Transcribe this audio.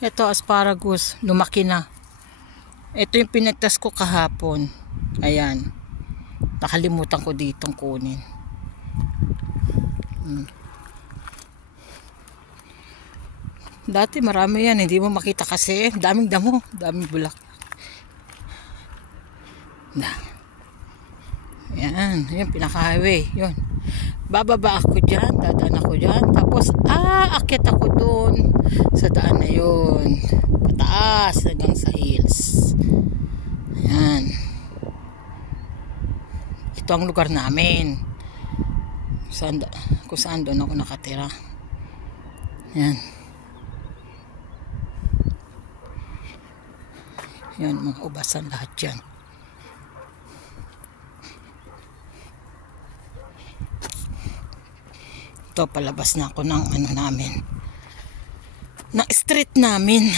Ito asparagus, lumaki na. Ito yung pinagtas ko kahapon. Ayan. Nakalimutan ko ditong kunin. Dati marami yan, hindi mo makita kasi. Daming damo, daming bulak. Yan, yung pinaka-highway. Yun. Bababa ako dyan, dadaan ako dyan. Tapos, akit ako dun sa daan na yun. Pataas hanggang sa hills. Yan. Ito ang lugar namin. Kung saan doon ako nakatira. Yan. Yan, mga ubasan lahat yan. Ito, palabas na ako ng namin. Ng street namin.